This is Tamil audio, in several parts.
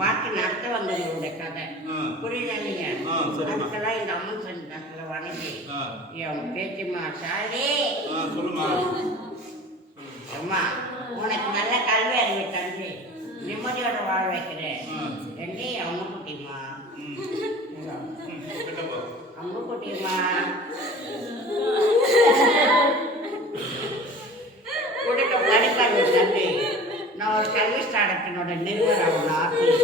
வாழ்க்கை நடத்த வந்தவங்களுடைய கதை. புரியுதா சரிம்மா. அதுக்கெல்லாம் இந்த அம்மன் சங்கத்தில் வணங்கி. என் பேச்சுமா சொல்லுமா அம்மா உனக்கு நல்ல கல்வி அறிவு தந்து நிம்மதியோட வாழ வைக்கிறேன். ரெண்டே அம்மு குட்டிமா. அம்மு குட்டிமா ஸ்தானத்தினோட நிறுவனம்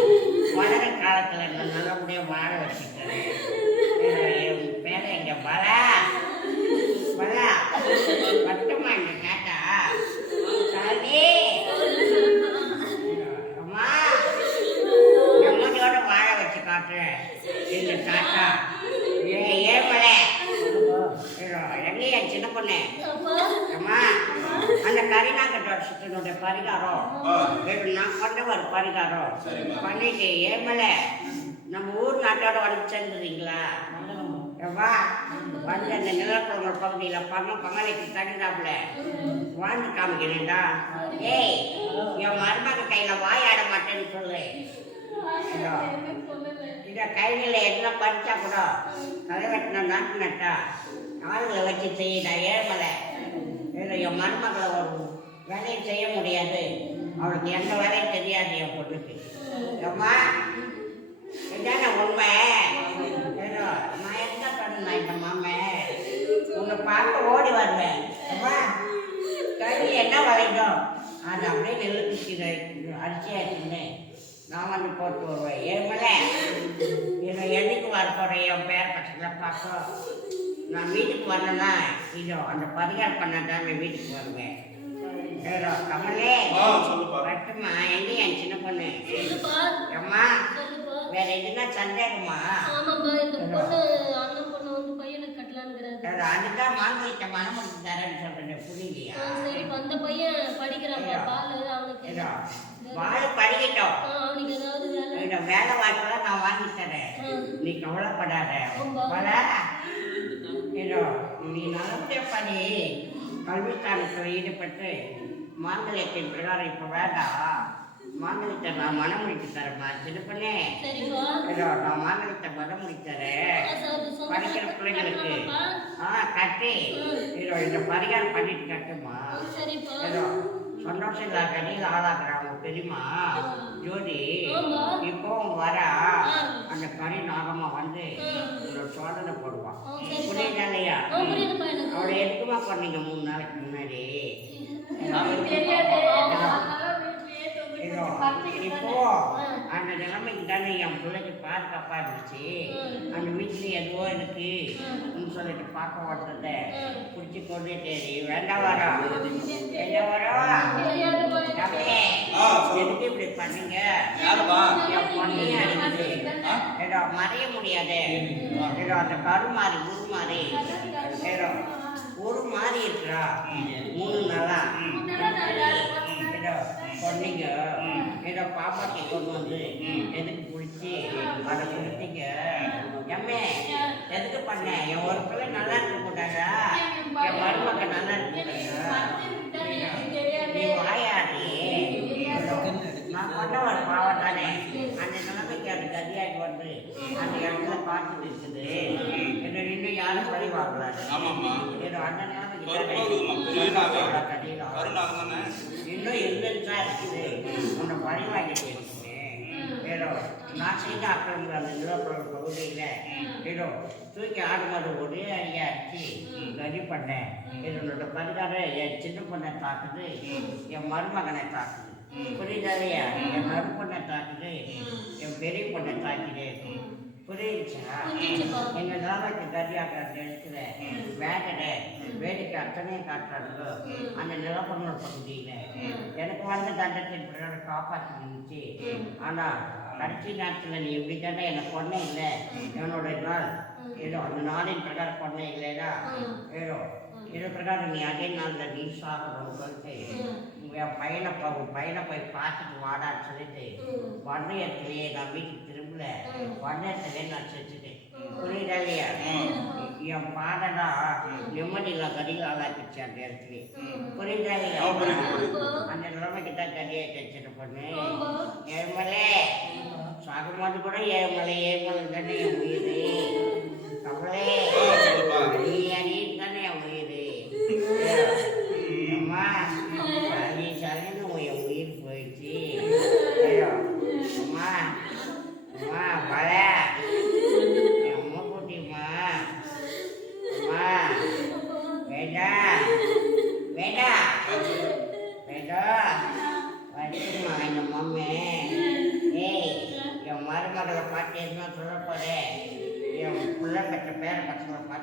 வர பரிகாரம். பண்ணிட்டு ஏமலை நம்ம ஊர் நாட்டோட வந்து சேர்ந்துறீங்களா வா வந்து அந்த நிலக்குளங்கள் பகுதியில் பண்ண பங்களிக்கு தகுந்தாப்புல வாழ்ந்து காமிக்கிறேன்டா. ஏய் என் மருமக கையில் வாயாட மாட்டேன்னு சொல்லு. இந்த கையில் என்ன படிச்சா கூட தலைவட்டின நாட்டு நட்டா ஆளுகளை வச்சு செய்யடா ஏழ்மலை இதில் என் மருமகளை ஒரு வேலையை செய்ய முடியாது. அவளுக்கு எந்த வேலையும் தெரியாது என் பொண்ணுக்கு. அம்மா இதான உண்மை. ஏதோ நான் என்ன பண்ணேன் இந்த மாமே? உன்னை பார்க்க ஓடி வருவேன் அம்மா கறி என்ன வரைக்கும் அது அப்படியே நெல்லுக்கு கீரை அரிசி நான் வந்து போட்டு வருவேன். ஏமலை என்னை என்னைக்கு வர போகிறேன் என் பேர் பசங்களை பார்க்க. நான் வீட்டுக்கு வரலன்னா இதோ அந்த பரிகாரம் பண்ண தான் நான் வீட்டுக்கு வருவேன். கமலே. வரட்டுமா எங்க என் சின்ன பொண்ணு? அம்மா வேற எதுனா சந்தேகமா? ஆமாப்பா இந்த பொண்ணு அண்ணன் பொண்ணு வந்து பையனுக்கு கட்டலாங்கிறாரு அது அதுதான் மாங்கலிட்ட மனம் தரேன்னு சொல்றேன் புரியலையா? அந்த பையன் படிக்கிறான்ப்பா பால் அவனுக்கு. வாழ் படிக்கட்டும். அவனுக்கு ஏதாவது வேலை. வாய்ப்பெல்லாம் நான் வாங்கி தரேன். நீ கவலைப்படாத. நீ நல்லபடியா படி. கல்விஸ்தானத்தில் ஈடுபட்டு மாங்கலியத்தின் பிரகாரம் இப்போ வேண்டாம். மாங்கலியத்தை நான் மனம் சின்னப்பண்ணே சரிப்பா ஏதோ நான் மாங்கலியத்தை மனம் முடிச்சு தரேன். படிக்கிற பிள்ளைங்களுக்கு? ஆ கட்டி. இதோ இந்த பரிகாரம் பண்ணிட்டு கட்டுமா. ஏதோ சந்தோஷம் இல்ல கடையில் ஆளாக்குறாங்க தெரியுமா? ஜோதி ஆமா. இப்போ வரா. அந்த கறி நாகமா வந்து. ஒரு சோதனை போடுவான். புரியுதா இல்லையா. அவளை எதுக்குமா பண்ணீங்க மூணு நாளைக்கு முன்னாடி? இப்போ அந்த நிலைமைக்கு தானே என் பிள்ளைக்கு பாதுகாப்பா இருந்துச்சு. அந்த வீட்டுல எதுவோ இருக்கு. சொல்லிட்டு பார்க்க வந்தத பிடிச்சி கொண்டுட்டு வேண்டாம் வரோம் வேண்டாம் வரோம். எதுக்கு இப்படி பண்ணீங்க? என் பொண்ணையும் அடிக்குது. ஏதோ மறைய முடியாது. ஏதோ அந்த கரு மாறி உரு மாறி ஏதோ ஒரு மாறி இருக்கிறா மூணு நாளா பொண்ணுங்க ஏதோ பாப்பாட்டி கொண்டு வந்து எதுக்கு பிடிச்சி அதை கொடுத்தீங்க எம்மே எதுக்கு பண்ண? என் ஒரு பிள்ளை நல்லா இருக்க கூடாதா என் மருமக்கள் நல்லா இருக்க கூடாதா நீ வாயாடி. நான் பண்ண ஒரு பாவம் தானே. கதியாகி வந்து அந்த இடத்துல பார்த்துட்டு இருக்குது. என்ன இன்னும் யாரும் பழி கதியில கருநாகம் தானே? இன்னும் தான் இருக்குது. உன்னை பழி வாங்கிட்டு இருக்குது ஏதோ நான் செய்த அக்கிரமங்கள் அந்த நிலப்பரப்பு பகுதியில் ஏதோ தூக்கி ஆடு மாடு அடியா அடிச்சு கறி பண்ணேன். இதனோட பரிகாரம். என் சின்ன பொண்ணை தாக்குது. என் மருமகனை தாக்குது. புரியுதா இல்லையா? என் என் பெரிய பொண்ணை தாக்குது புரியுதுச்சா? புரிஞ்சுச்சுப்பா. எங்க நிலமைக்கு கரியாக்காட்டு இடத்துல வேகடை வேடிக்கை அத்தனையும் காட்டுறாங்களோ அந்த நிலப்பரப்பு பகுதியில். எனக்கு வந்த தண்டத்தின் பிரகாரம் காப்பாற்றி இருந்துச்சு ஆனா கடைசி நேரத்தில் நீ இப்படி தானே எனக்கு பொண்ணே இல்லை என்னோட நாள் ಏನೋ ನಾನೇನು ಪ್ರಕಾರ ಕೊಡನೇ ಇಲ್ಲೇನಾ ಹೇಳೋ ಇರೋ ಪ್ರಕಾರ நீ அதே நாளில் நீ சாப்பிடணும் சொல்லிட்டு என் பையனை போய் பையனை போய் பார்த்துட்டு வாடான்னு சொல்லிட்டு வண்ண இடத்துலயே நான் வீட்டுக்கு திரும்பல வண்ண இடத்துலயே நான் செஞ்சுட்டேன் புரியுதா இல்லையா? என் பாடனா நிம்மதியில் கடிகாலாக்கிச்சு அந்த இடத்துல. புரியுதா இல்லையா? அந்த நிலைமைக்கு தான் கடியாக கிடைச்சிட்டு பொண்ணு ஏழ்மலே. சாகும்போது கூட ஏழ்மலை ஏழ்மலை தானே உயிர்.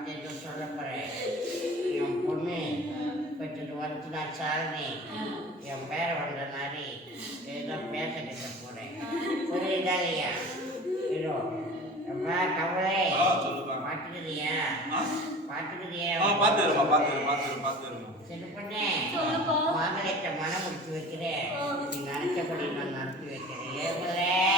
அப்படின்னு சொல்ல போறேன் என் பொண்ணு கொஞ்சம் வருத்தினா சாலினி என் பேரை வந்த மாதிரி ஏதோ பேசிக்கிட்ட போகிறேன் புரியுதா இல்லையா இதோ ரொம்ப கவலை பார்த்துக்குதியா பார்த்துக்குதியா பார்த்துருமா பார்த்துரு பார்த்துரு பார்த்துருமா சரி பண்ணே வாங்கலைட்ட மனம் முடித்து வைக்கிறேன் நீ நினச்சபடி நான் நடத்தி வைக்கிறேன் ஏ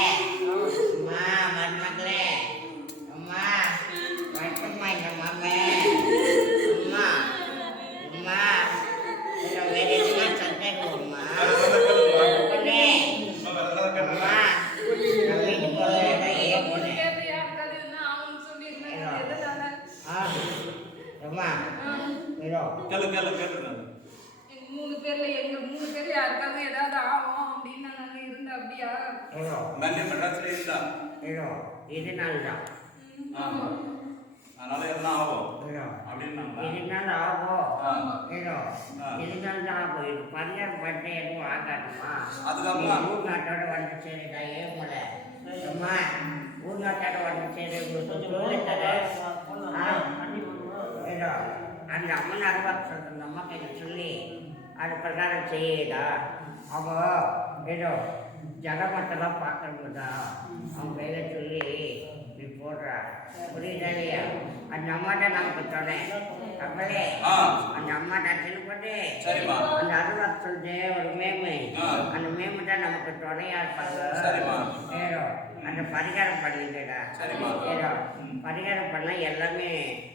மூணு பேர்ல எங்க மூணு பேர்ல யாருக்காங்க ஏதாவது ஆகும் அப்படின்னு நாங்க அப்படியா? மல்லி மெட்ராஸ்ல இது நாள்தான் ஆமா. அதனால ஆகும். அப்படின்னாங்க இதனால ஆகும். ஆகும். இது பரியார் பண்ண ஆகாதுமா? அதுக்கப்புறம் ஊர்நாட்டோட வந்து சரிடா ஏன் போல அம்மா ஊர்நாட்டோட வந்து சரி அந்த அம்மன் அருவா சொல்ற அந்த அம்மா கிட்ட சொல்லி அது பிரகாரம் செய்யுடா. அவ ஏதோ ஜகமத்தெல்லாம் பார்க்கணும்டா. அவன் கையில சொல்லி நீ போடுறா. புரியுதா இல்லையா? அந்த அம்மாட்ட நமக்கு சொன்னேன். கமலே. அந்த அம்மாட்ட திருப்பட்டு. அந்த அருவா சொல்ற ஒரு மேமை. அந்த மேமை தான் நமக்கு துணையா இருப்பாங்க. ஏதோ அந்த பரிகாரம் பண்ணிடுடா. பரிகாரம் பண்ணா எல்லாமே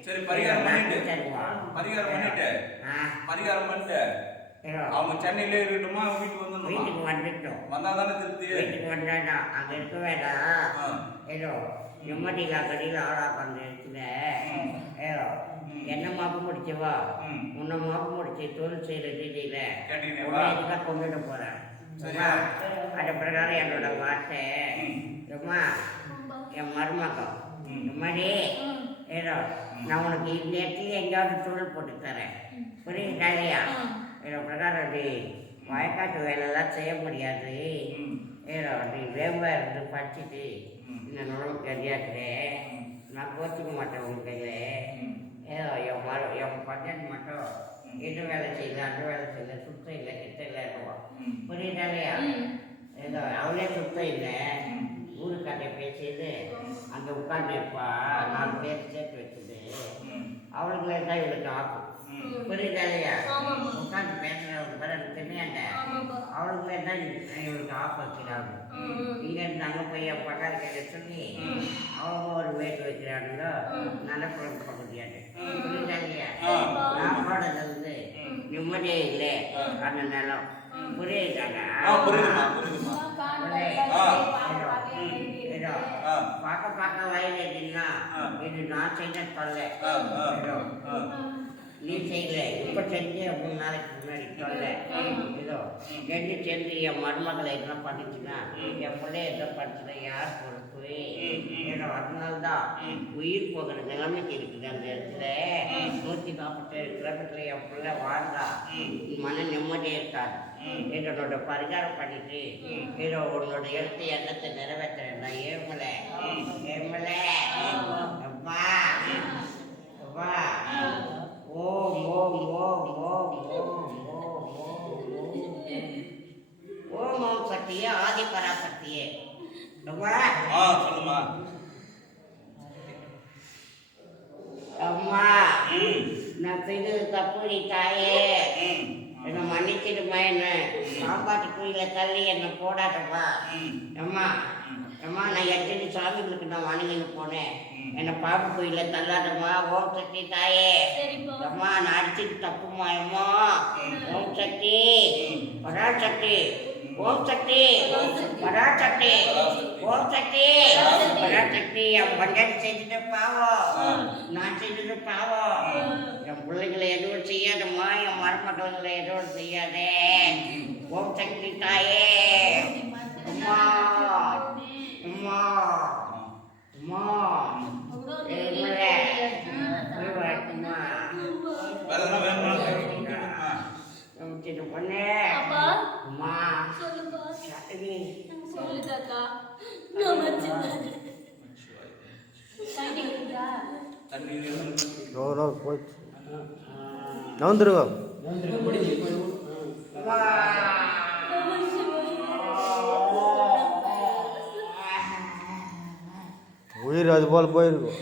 சரி, பரிகாரம் பண்ணிட்டு. பரிகாரம் பண்ணிட்டு. பரிகாரம் பண்ணிட்டு அவங்க சென்னையிலே இருக்கட்டுமா வீட்டுக்கு வந்துடணுமா வீட்டுக்கு வந்துட்டோம் வந்தா தானே திருப்தி வீட்டுக்கு வந்தாடா அங்க இருக்க வேண்டாம். ஏதோ நிம்மதியில கடியில் ஆளா பண்ண இடத்துல. ஏதோ. என்ன மாப்பு முடிச்சவா. உன்னை மாப்பு முடிச்சு தொழில் செய்யற ரீதியில? உன்னை இதுக்காக கொண்டுட்டு போறேன்? அது பிரகாரம் என்னோட வார்த்தை. அம்மா என் மருமகம். இந்த மாதிரி ஏதோ நான் உனக்கு இந்த இடத்துல எங்கேயாவது தொழில் போட்டு தரேன். புரியுதா இல்லையா? ஏதோ பிரகாரம் அது வயக்காட்டு வேலைலாம் செய்ய முடியாது. ஏதோ நீ வேம்பா இருந்து படிச்சுட்டு. இந்த கரியாக்குறே ம். நான் கோச்சிக்க மாட்டேன் ம். ஏதோ என் மர என் பஞ்சன் மட்டும் இது வேலை செய்யல அந்த வேலை செய்யல சுத்தம் இல்லை கிட்ட இல்லை இருக்குவான் ம். புரியுதா இல்லையா? ஏதோ அவளே சுத்தம் இல்லை. கதையை பேசிட்டு அங்கே உட்காந்துருப்பா நாலு பேர் சேர்த்து வச்சுது. அவளுங்களே தான் இவளுக்கு ஆகும் புரியுதா இல்லையா? உட்காந்து பேசுறவங்க பேர் திணியாங்க அவளுங்களே தான் இவளுக்கு ஆப்பு வைக்கிறாங்க. இங்கே இருந்தாங்க போய் பட்டாருக்கிட்ட சொல்லி அவங்க ஒரு வேட்டு வைக்கிறாங்களோ நல்ல பகுதியாட்டு புரியுதா இல்லையா? நான் போனது வந்து நிம்மதியே இல்லை அந்த நிலம். புரியுதாங்க புரியுதுமா புரியுதுமா பார்க்க வயது எப்படின்னா ஆ. இது நான் செய்த தொல்லை. நீ செய்யல இப்ப செஞ்சு மூணு நாளைக்கு முன்னாடி தொல்லை. ஏதோ ரெண்டு சேர்ந்து என் மருமகளை என்ன பண்ணிச்சுன்னா என் பிள்ளைய என்ன பண்ணுச்சுன்னா யார் பொறுப்பு? அதனால்தான் உயிர் போகிற நிலைமைக்கு இருக்குது அந்த இடத்துல. நூத்தி நாற்பத்தேழு கிலோமீட்டர்ல என் பிள்ளை வாழ்ந்தா மன நிம்மதியே இருக்காது. என்னோட பரிகாரம் பண்ணிட்டு ஏதோ உன்னோட எழுத்து எண்ணத்தை நிறைவேற்றுறேன். ஏமல ஏமல அப்பா. அப்பா. ஓம் ஓம் ஓம் ஓம் ஓம் ஓம் ஓம். ஓம் ஓம் சக்தியே ஆதி பராசக்தியே அப்பா. ஆ, சொல்லுமா. அம்மா. நான் செய்தது தப்பு நீ தாயே. என்னை மன்னிச்சிடுமா என்ன? சாப்பாட்டு குழியில தள்ளி என்னை போடாதப்பா. அம்மா அம்மா நான் எத்தனை சாமிகளுக்கு நான் வணங்கின்னு போனேன்? என்னை பாப்பு குழியில தள்ளாதம்மா ஓம் சக்தி தாயே. அம்மா நான் அடிச்சது தப்புமா அம்மா ஓம் சக்தி பராசக்தி. ஓம் சக்தி. பராசக்தி. ஓம் சக்தி. சட்னி என் பஞ்சாயத்து செஞ்சுட்டு பாவம். நான் செஞ்சுட்டு பாவம். என் பிள்ளைங்களை எதுவும் செய்யாதம்மா. என் மருமக்களை எதுவும் செய்யாதே. ஓம் சக்தி தாயே. அம்மா. அம்மா. அம்மா ஏய், முருகா. அம்மா. வேற என்ன வேணும்னாலும் கேட்டுக்கோங்க. ஆ. உம் சின்ன பொண்ணு அப்பா அம்மா சொல்லுப்பா சட்னி சொல்லு தாத்தா நான் வச்சுக்கிறேன் தண்ணி இருக்குதா தண்ணி வேணும். நோ நோ போச்சு நவுந்துருங்க உயிர் அது போல் போயிருக்கும்.